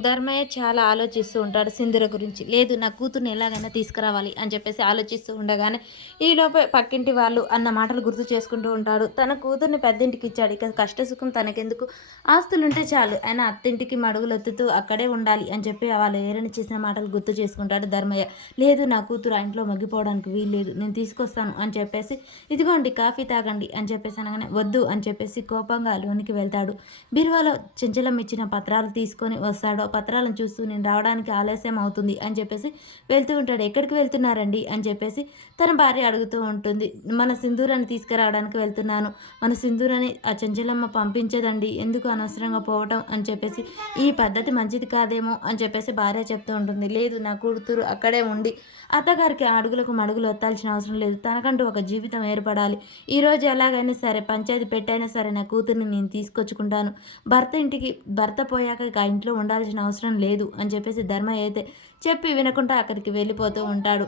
ధర్మయ్య చాలా ఆలోచిస్తూ ఉంటాడు సింధుర గురించి. లేదు నా కూతుర్ని ఎలాగైనా తీసుకురావాలి అని చెప్పేసి ఆలోచిస్తూ ఉండగానే ఈలోపే పక్కింటి వాళ్ళు అన్న మాటలు గుర్తు చేసుకుంటూ ఉంటాడు. తన కూతుర్ని పెద్దింటికి ఇచ్చాడు. ఇక కష్టసుఖం తనకెందుకు? ఆస్తులు ఉంటే చాలు. ఆయన అత్తింటికి మడుగులు ఎత్తుతూ అక్కడే ఉండాలి అని చెప్పి వాళ్ళు ఏరైనా చేసిన మాటలు గుర్తు చేసుకుంటాడు ధర్మయ్య. లేదు నా కూతురు ఆ ఇంట్లో మగ్గిపోవడానికి వీల్లేదు. నేను తీసుకొస్తాను అని చెప్పేసి ఇదిగోండి కాఫీ తాగండి అని చెప్పేసి అనగానే వద్దు అని చెప్పేసి కోపంగా లోనికి వెళ్తాడు. బీరువాలో చెంచలం ఇచ్చిన పత్రాలు తీసుకొని వస్తాడు. ఆ పత్రాలను చూస్తూ నేను రావడానికి ఆలస్యం అవుతుంది అని చెప్పేసి వెళ్తూ ఉంటాడు. ఎక్కడికి వెళ్తున్నారండి? అని చెప్పేసి తన భార్య అడుగుతూ ఉంటుంది. మన సింధూరాన్ని తీసుకురావడానికి వెళ్తున్నాను. మన సింధూరాన్ని ఆ చెంచలమ్మ పంపించదండి. ఎందుకు అనవసరంగా పోవటం? అని చెప్పేసి ఈ పద్ధతి మంచిది కాదేమో? అని చెప్పేసి భార్య చెప్తూ ఉంటుంది. లేదు నా కూతురు అక్కడే ఉండి అత్తగారికి అడుగులకు మడుగులు వత్తాల్సిన అవసరం లేదు. తనకంటూ ఒక జీవితం ఏర్పడాలి. ఈరోజు ఎలాగైనా సరే పంచాయతీ పెట్టైనా సరే నా కూతుర్ని నేను తీసుకొచ్చుకుంటాను. భర్త ఇంటికి భర్త పోయాక ఆ ఇంట్లో ఉండాల్సిన అవసరం లేదు అని చెప్పేసి ధర్మ అయితే చెప్పి వినకుండా అక్కడికి వెళ్ళిపోతూ ఉంటాడు.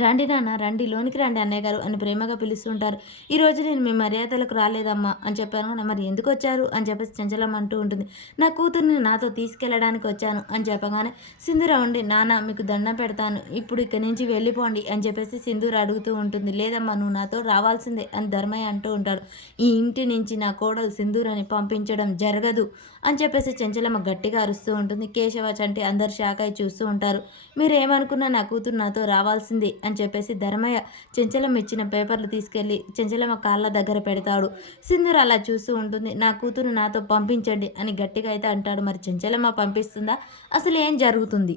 రండి నాన్న రండి లోనికి రండి అన్నయ్య గారు అని ప్రేమగా పిలుస్తుంటారు. ఈరోజు నేను మీ మర్యాదలకు రాలేదమ్మా అని చెప్పాను. కానీ మరి ఎందుకు వచ్చారు? అని చెప్పేసి చంచలం అంటూ ఉంటుంది. నా కూతుర్ని నాతో తీసుకెళ్ళడానికి వచ్చాను అని చెప్పగానే సింధూర ఉండి నాన్న మీకు దండం పెడతాను. ఇప్పుడు ఇక్కడి నుంచి వెళ్ళిపోండి అని చెప్పేసి సింధూర అడుగుతూ ఉంటుంది. లేదమ్మా నువ్వు నాతో రావాల్సిందే అని ధర్మయ్య అంటూ ఉంటాడు. ఈ ఇంటి నుంచి నా కోడలు సింధూరని పంపించడం జరగదు అని చెప్పేసి చెంచలమ్మ గట్టిగా అరుస్తూ ఉంటుంది. కేశవ చంటి అందరు షాక్ అయి చూస్తూ ఉంటారు. మీరేమనుకున్నా నా కూతురు నాతో రావాల్సిందే అని చెప్పేసి ధర్మయ్య చెంచలమ్మ ఇచ్చిన పేపర్లు తీసుకెళ్ళి చెంచలమ్మ కాళ్ళ దగ్గర పెడతాడు. సింధూర్ అలా చూస్తూ ఉంటుంది. నా కూతురు నాతో పంపించండి అని గట్టిగా అయితే అంటాడు. మరి చెంచలమ్మ పంపిస్తుందా? అసలు ఏం జరుగుతుంది?